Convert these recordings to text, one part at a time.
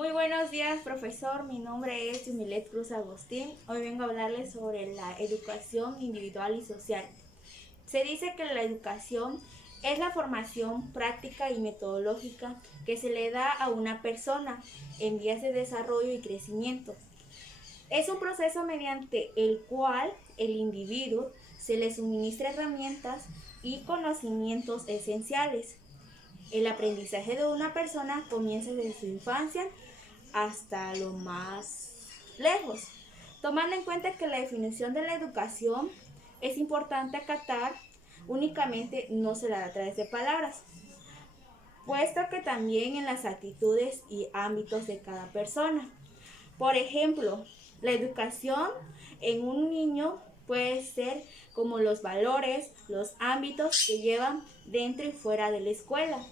Muy buenos días, profesor. Mi nombre es Yumilet Cruz Agustín. Hoy vengo a hablarles sobre la educación individual y social. Se dice que la educación es la formación práctica y metodológica que se le da a una persona en vías de desarrollo y crecimiento. Es un proceso mediante el cual el individuo se le suministra herramientas y conocimientos esenciales. El aprendizaje de una persona comienza desde su infancia hasta lo más lejos, tomando en cuenta que la definición de la educación es importante acatar, únicamente no se la da a través de palabras, puesto que también en las actitudes y ámbitos de cada persona. Por ejemplo, la educación en un niño puede ser como los valores, los ámbitos que llevan dentro y fuera de la escuela.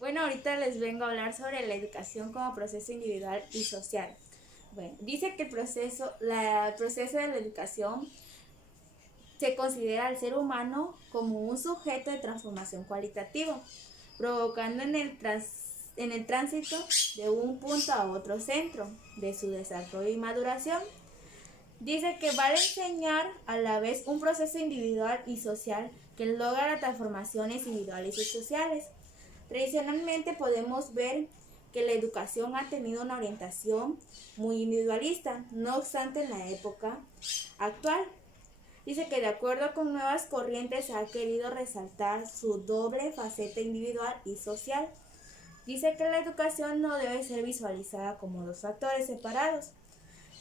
Bueno, ahorita les vengo a hablar sobre la educación como proceso individual y social. Bueno, dice que el proceso de la educación se considera al ser humano como un sujeto de transformación cualitativa, provocando en el tránsito de un punto a otro centro de su desarrollo y maduración. Dice que va a enseñar a la vez un proceso individual y social que logra las transformaciones individuales y sociales. Tradicionalmente podemos ver que la educación ha tenido una orientación muy individualista, no obstante en la época actual. Dice que de acuerdo con nuevas corrientes se ha querido resaltar su doble faceta individual y social. Dice que la educación no debe ser visualizada como dos factores separados.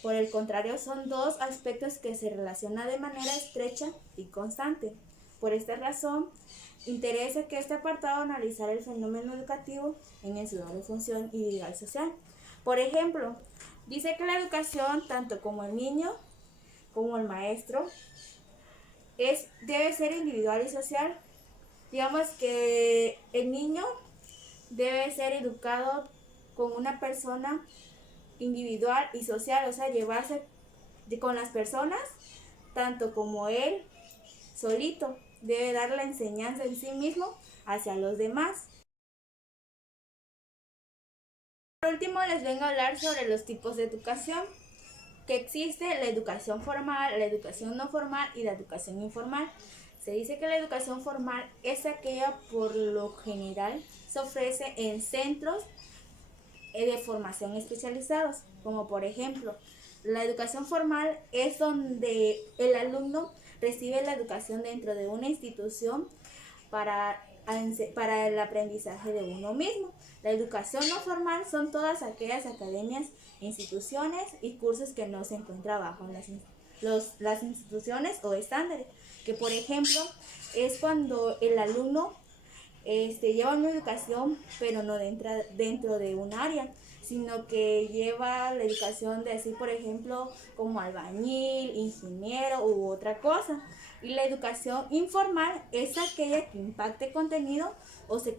Por el contrario, son dos aspectos que se relacionan de manera estrecha y constante. Por esta razón, interesa que este apartado analizar el fenómeno educativo en su doble función individual y social. Por ejemplo, dice que la educación, tanto como el niño como el maestro, debe ser individual y social. Digamos que el niño debe ser educado con una persona individual y social, o sea, llevarse con las personas, tanto como él solito, debe dar la enseñanza en sí mismo hacia los demás. Por último, les vengo a hablar sobre los tipos de educación que existe: la educación formal, la educación no formal y la educación informal. Se dice que la educación formal es aquella por lo general se ofrece en centros de formación especializados, como por ejemplo, la educación formal es donde el alumno recibe la educación dentro de una institución para, para el aprendizaje de uno mismo. La educación no formal son todas aquellas academias, instituciones y cursos que no se encuentran bajo las instituciones o estándares, que por ejemplo es cuando el alumno lleva una educación, pero no dentro de un área, sino que lleva la educación de así, por ejemplo, como albañil, ingeniero u otra cosa. Y la educación informal es aquella que impacte contenido o se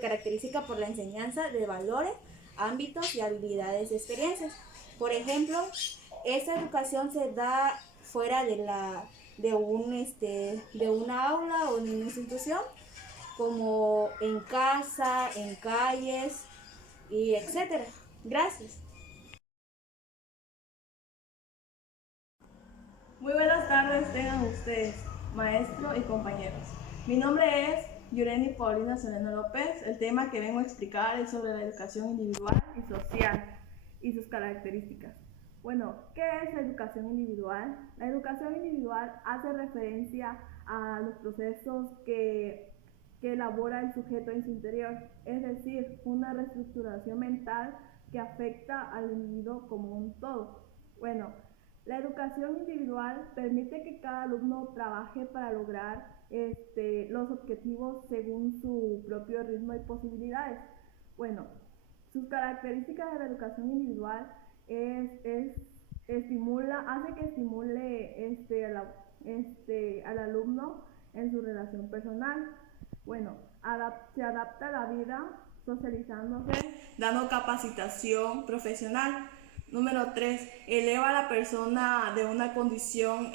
caracteriza por la enseñanza de valores, ámbitos y habilidades y experiencias. Por ejemplo, esa educación se da fuera de una aula o en una institución, como en casa, en calles y etcétera. Gracias. Muy buenas tardes tengan ustedes, maestro y compañeros. Mi nombre es Yureni Paulina Soleno López. El tema que vengo a explicar es sobre la educación individual y social y sus características. Bueno, ¿qué es la educación individual? La educación individual hace referencia a los procesos que elabora el sujeto en su interior, es decir, una reestructuración mental que afecta al individuo como un todo. Bueno, la educación individual permite que cada alumno trabaje para lograr los objetivos según su propio ritmo y posibilidades. Bueno, sus características de la educación individual hace que estimule al alumno en su relación personal. Bueno, se adapta a la vida socializándose, dando capacitación profesional. Número 3, eleva a la persona de una condición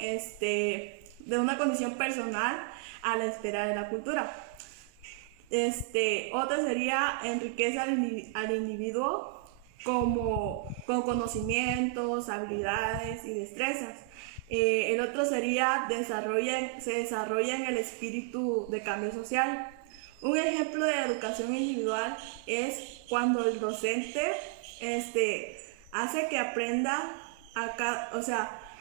personal a la esfera de la cultura. Otra sería enriquece al individuo con conocimientos, habilidades y destrezas. El otro sería se desarrolla en el espíritu de cambio social. Un ejemplo de educación individual es cuando el docente hace que aprenda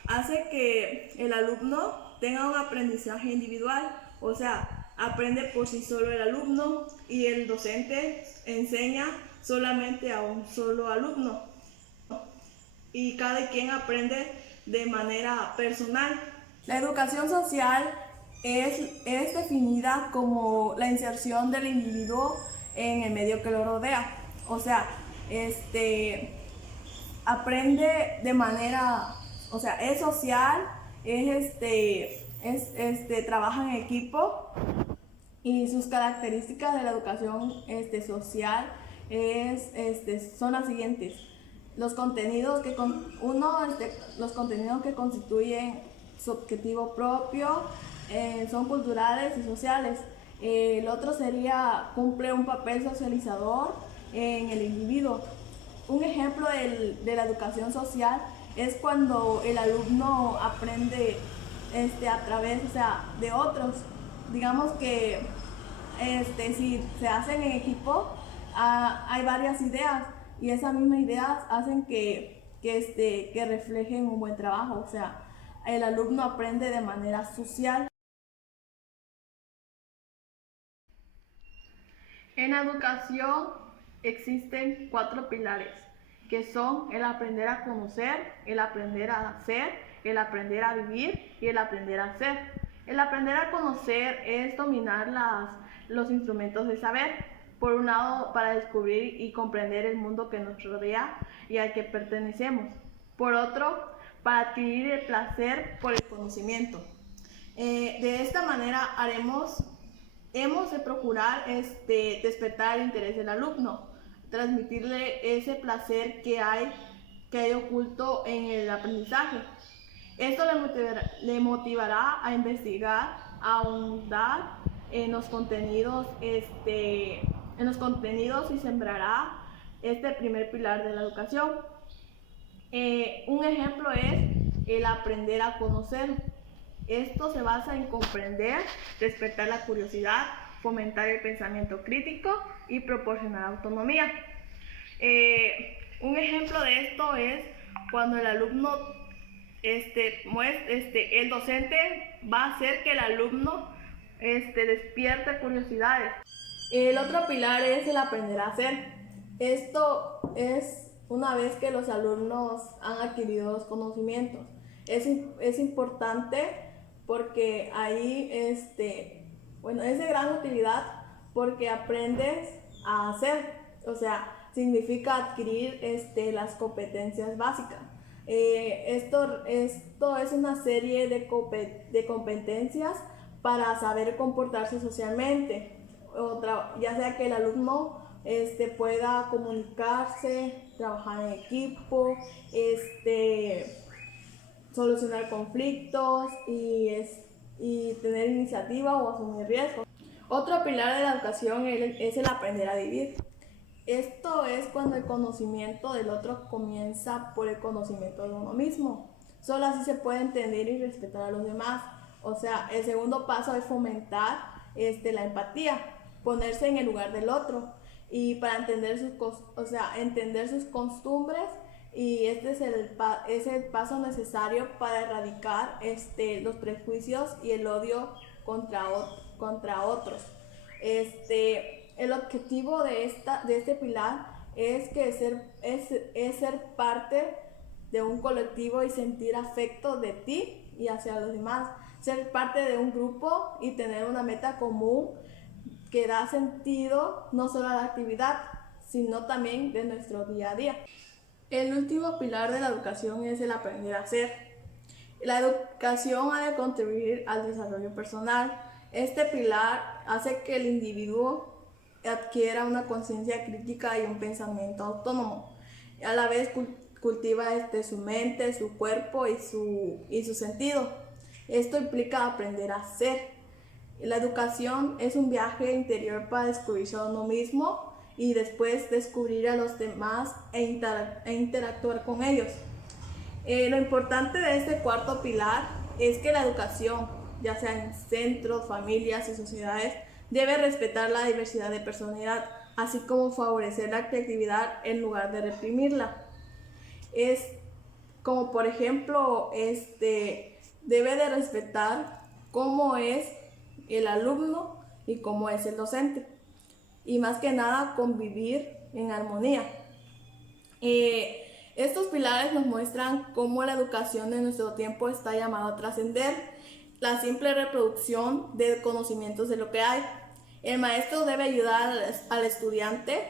hace que el alumno tenga un aprendizaje individual, o sea, aprende por sí solo el alumno y el docente enseña solamente a un solo alumno y cada quien aprende de manera personal. La educación social es definida como la inserción del individuo en el medio que lo rodea, o sea, aprende de manera, o sea, es social, trabaja en equipo y sus características de la educación social son las siguientes. Los contenidos los contenidos que constituyen su objetivo propio son culturales y sociales. El otro sería cumple un papel socializador en el individuo. Un ejemplo de la educación social es cuando el alumno aprende a través, de otros. Digamos que si se hacen en equipo, hay varias ideas y esas mismas ideas hacen que reflejen un buen trabajo. O sea, el alumno aprende de manera social. En la educación existen 4 pilares, que son el aprender a conocer, el aprender a hacer, el aprender a vivir y el aprender a hacer. El aprender a conocer es dominar los instrumentos de saber, por un lado para descubrir y comprender el mundo que nos rodea y al que pertenecemos, por otro para adquirir el placer por el conocimiento. De esta manera hemos de procurar despertar el interés del alumno, transmitirle ese placer que hay oculto en el aprendizaje. Esto le motivará a investigar, a ahondar en los contenidos y sembrará este primer pilar de la educación. Un ejemplo es el aprender a conocer. Esto se basa en comprender, despertar la curiosidad, fomentar el pensamiento crítico y proporcionar autonomía. Un ejemplo de esto es cuando el alumno, el docente va a hacer que el alumno despierte curiosidades. El otro pilar es el aprender a hacer. Esto es una vez que los alumnos han adquirido los conocimientos. Es importante porque ahí es de gran utilidad porque aprendes a hacer, o sea, significa adquirir las competencias básicas. Esto es una serie de competencias para saber comportarse socialmente, ya sea que el alumno pueda comunicarse, trabajar en equipo, solucionar conflictos y tener iniciativa o asumir riesgos. Otro pilar de la educación es el aprender a vivir. Esto es cuando el conocimiento del otro comienza por el conocimiento de uno mismo. Solo así se puede entender y respetar a los demás. O sea, el segundo paso es fomentar la empatía, ponerse en el lugar del otro y para entender sus costumbres, y este es el paso necesario para erradicar los prejuicios y el odio contra otros. El objetivo de este pilar es ser parte de un colectivo y sentir afecto de ti y hacia los demás, ser parte de un grupo y tener una meta común que da sentido no solo a la actividad, sino también de nuestro día a día. El último pilar de la educación es el aprender a hacer. La educación ha de contribuir al desarrollo personal. Este pilar hace que el individuo adquiera una conciencia crítica y un pensamiento autónomo. A la vez cultiva su mente, su cuerpo y su sentido. Esto implica aprender a ser. La educación es un viaje interior para descubrirse a uno mismo y después descubrir a los demás e interactuar con ellos. Lo importante de este cuarto pilar es que la educación, ya sea en centros, familias y sociedades, debe respetar la diversidad de personalidad, así como favorecer la creatividad en lugar de reprimirla. Es como por ejemplo, debe de respetar cómo es el alumno y cómo es el docente. Y más que nada, convivir en armonía. Estos pilares nos muestran cómo la educación de nuestro tiempo está llamada a trascender la simple reproducción de conocimientos de lo que hay. El maestro debe ayudar al estudiante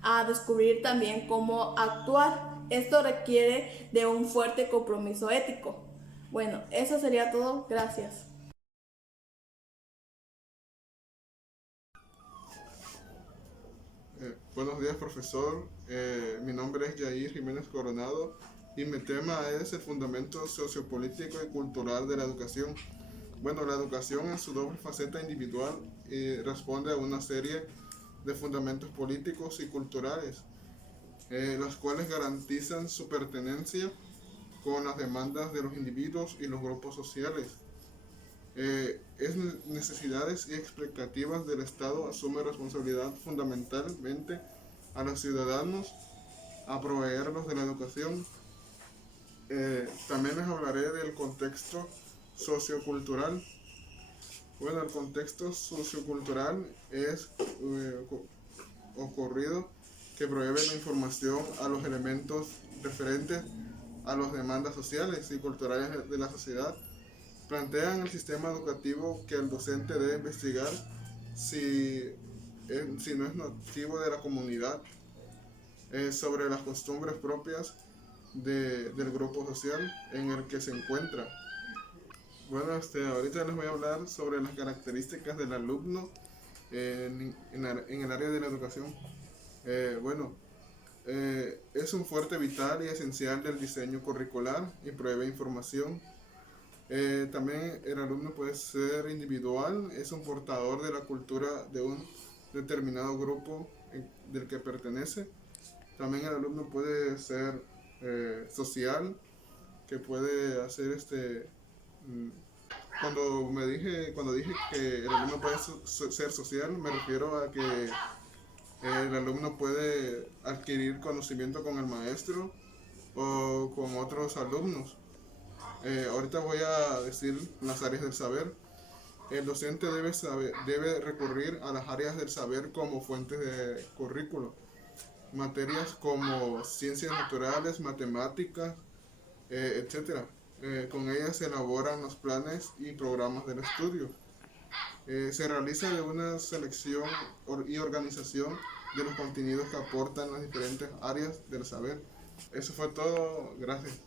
a descubrir también cómo actuar. Esto requiere de un fuerte compromiso ético. Bueno, eso sería todo. Gracias. Buenos días, profesor. Mi nombre es Yair Jiménez Coronado y mi tema es el fundamento sociopolítico y cultural de la educación. Bueno, la educación en su doble faceta individual responde a una serie de fundamentos políticos y culturales, los cuales garantizan su pertenencia con las demandas de los individuos y los grupos sociales. Es necesidades y expectativas del Estado asume responsabilidad fundamentalmente a los ciudadanos a proveerlos de la educación. También les hablaré del contexto sociocultural. Bueno, el contexto sociocultural es ocurrido que prohíbe la información a los elementos referentes a las demandas sociales y culturales de la sociedad. Plantean el sistema educativo que el docente debe investigar si no es nocivo de la comunidad, sobre las costumbres propias del grupo social en el que se encuentra. Bueno, ahorita les voy a hablar sobre las características del alumno en el área de la educación. Es un fuerte vital y esencial del diseño curricular y provee información. También el alumno puede ser individual, es un portador de la cultura de un determinado grupo del que pertenece. También el alumno puede ser social, que puede hacer cuando dije que el alumno puede ser social, me refiero a que el alumno puede adquirir conocimiento con el maestro o con otros alumnos. Ahorita voy a decir las áreas del saber. El docente debe recurrir a las áreas del saber como fuentes de currículo. Materias como ciencias naturales, matemáticas, etc. Con ellas se elaboran los planes y programas del estudio. Se realiza de una selección y organización de los contenidos que aportan las diferentes áreas del saber. Eso fue todo. Gracias.